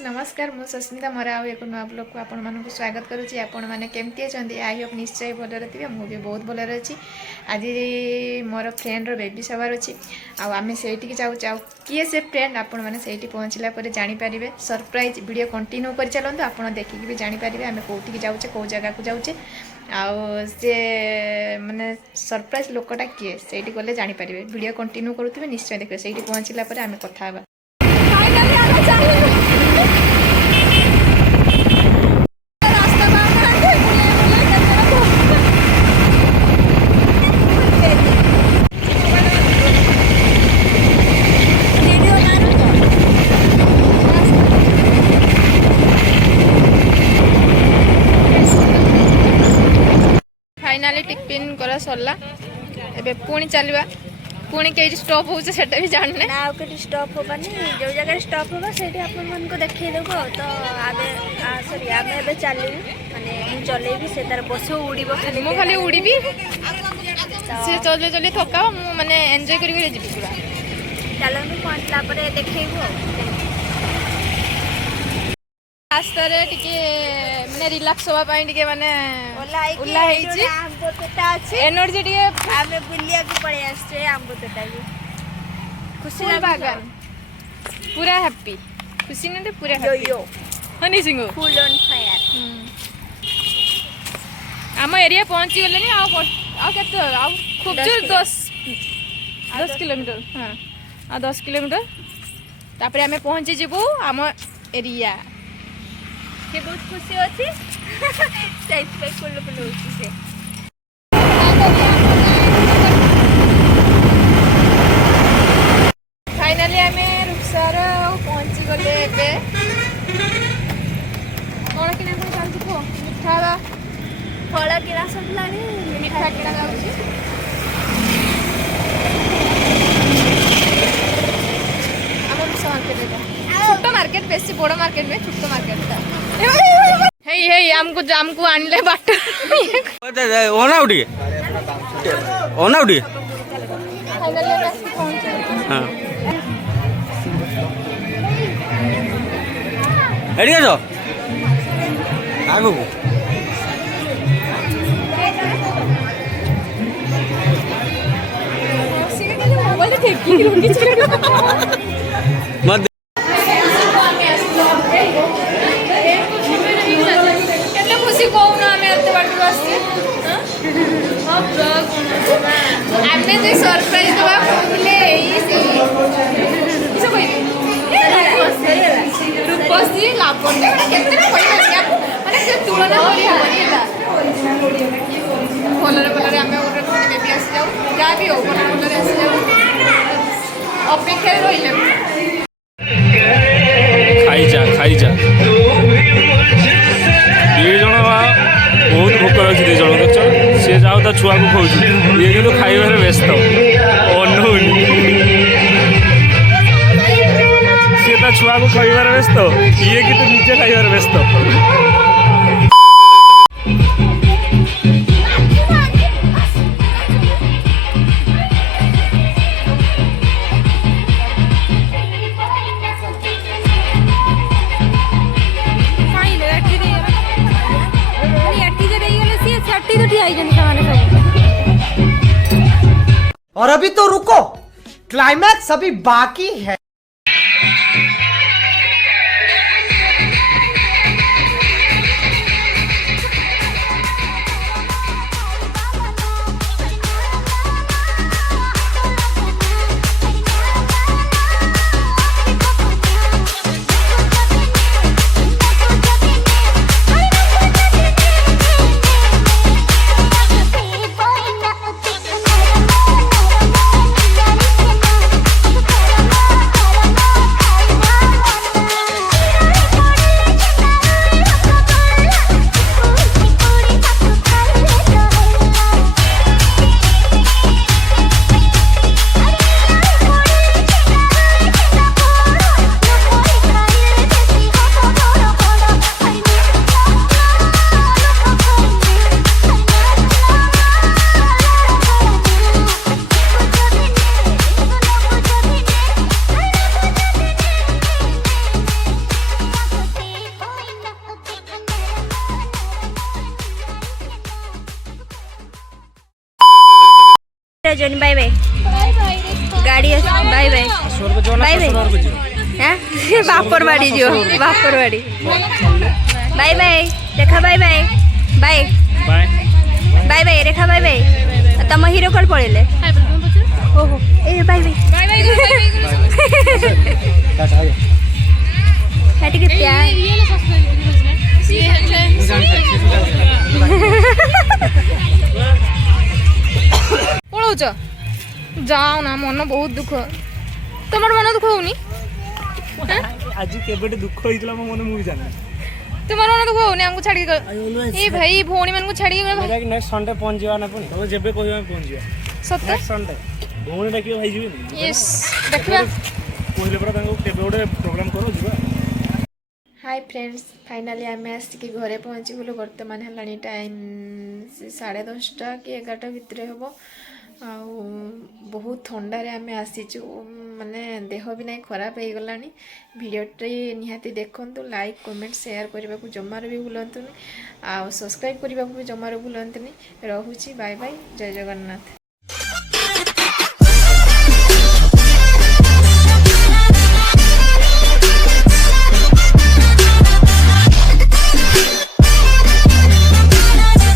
नमस्कार मु सस्मिता मोर आउ एक नुआ ब्लॉग को आपण मानक स्वागत करुच्ची। आपण मैंने केमती अच्छा आई होप निश्चय भलरे थे मुझे बहुत भलरे अच्छी। आज मोर फ्रेंड बेबी सवार अच्छी आम से जाऊँ किए से फ्रेंड आपण मैंने से पहुँचला जानीपारे सरप्राइज वीडियो कंटिन्यू कर चलते आप देखिकी भी जानीपारे आम कौटी जाऊे कौ जगह को जाऊे से माने सरप्राइज लोकटा किए से गले जानीपारे वीडियो कंटिन्यू करुवे निश्चय देखिए से पहुँचला आम कथा फाइनाली टिफिन करा सरला एबे पुणी चलवा पुणी कई स्टॉप होचे सेटा भी जानने ना के स्टॉप होबानी जो जगह स्टॉप होबा सेठी अपन मन को देखै देबो तो आबे सॉरी आबे एबे चलू माने हम चले भी से तार बसो उड़ीबो खाली उड़ीबी से चले चले थका मु माने एन्जॉय करी करी जीबी पूरा चलो हम पहुंचला परे देखैबो रास्तारे टिके माने रिलैक्स होबा पई टिके माने उल्ला हेची आंबो तोटा अछि एनर्जी टिके आबे बुलिया के पड़े आछे आंबो तोटा भी खुशी बागान पूरा हैप्पी खुशी ने पूरा happy yo Honey Singh full on fire आम एरिया पहुंची गले नि आ केते आ खूब जोर 10 किलोमीटर हां आ 10 किलोमीटर तापर आमे पहुंची जेबो आम एरिया के बहुत खुशी होती साइड पे कुल होती से फाइनली आमे रुक्सार पहुंची गले एबे कोन किना कोन चालची को मिठा फल किना सब लानी मिठा किना जाउची हम छोटो मार्केट बेसी बड़ मार्केट में छोटो मार्केट था हे हमको आनले बाट ओना उठी फाइनली बस पहुंचे हां एडी गयो आगु मोबाइल ठेकी रुकी मत सरप्राइज दवा रूपसी लापण्य माने तुलना भलरे भलरे आम बेबी आसी जाऊ जहाँ भी हो भलरे आसी जाऊ अपेक्षा रही खाई जा दी जन बहुत भोक अच्छे दी जन देख सी जाओ ता छुआ को खाऊ ये कि खाइबार व्यस्त अनौनी सी ता छुआ को खाइबार व्यस्त ये कि निजे खाइबार व्यस्त और अभी तो रुको क्लाइमैक्स अभी बाकी है। बाय बाय गाड़ी बाय बाय बाय बाय हाँ बापर बाड़ी जो बापर बाड़ी बाय बाय देखा bye bye bye bye bye bye रेखा बाय बाय तम हीरो कल पड़े ओहो ए बाय बाय है टिके प्यार पलाउच जाओ ना मन बहुत दुख तुम मन दुख होनी आज केबे दुख होइतला मो मन मुई जाने तुम मन दुख होनी हमको छाड़ी ए भाई भौणी मन को छाड़ी नेक्स्ट संडे पहुंच जाना पुनी तो जेबे कहबे हम पहुंच जा सत्य नेक्स्ट संडे भौणी डाकियो भाई जीबे यस देखबा पहिले पर तांको केबे ओडे प्रोग्राम करो जीबा। हाय फ्रेंड्स फाइनाली आम आसिक घरे पहुँची गलु बर्तमान है टाइम 10:30 कि 11टा भितर हम बहुत थंडारे आम आसीचु माने देह भी नहीं खराब हो गला भिडियोटे निहाती देखु लाइक कमेंट शेयर करने को जमार भी भूलतुनि आ सब्सक्राइब करने को भी जमार भूलतुनि। रहुची बाय बाय जय जगन्नाथ।